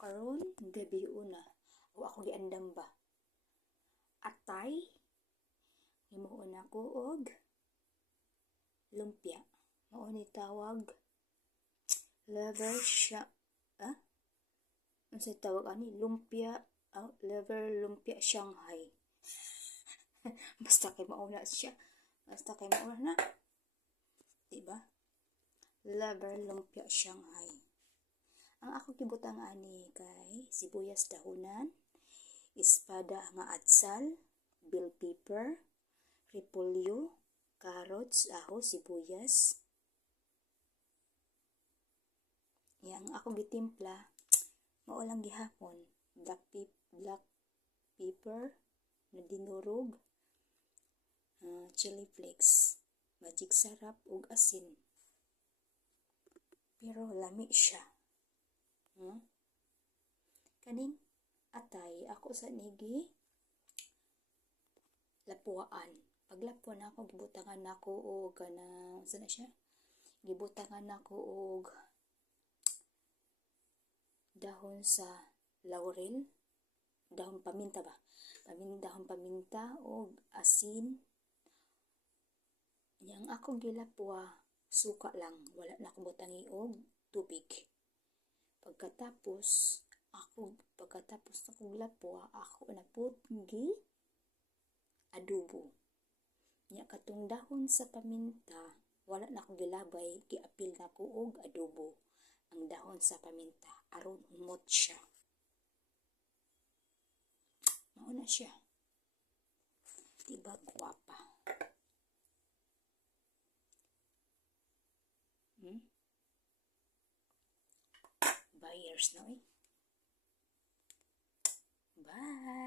Karon gabi una o ako giandam ba atay himuon ako og lumpia mao ni tawag liver siya unsay tawag ani lumpia liver lumpia Shanghai. basta kay mao na siya na diba liver lumpia Shanghai. Ang ako gibutang ani kay sibuyas dahonan, espada nga atsal, bell pepper, repolyo, carrots, ahos, sibuyas. Yang ako gitimpla mao lang gihapon, black pepper na dinurog, chili flakes, magic sarap ug asin. Pero lami siya. Kaning atay ako sa nigi lapuan. Paglapuan ako gibutangan nako og kanang sana siya. Gibutangan nako og dahon sa laurel, dahon paminta ba? Dahon paminta og asin. Yang ako gilapwa suka lang, wala na ako butangi og tubig. Pagkatapos na lapwa, ako na gi adobo. Nya katong dahon sa paminta, wala na ako gilabay, giapil na ko og adobo ang dahon sa paminta aron humot siya. Mao na siya. Diba guwapa? Buyers na Bye!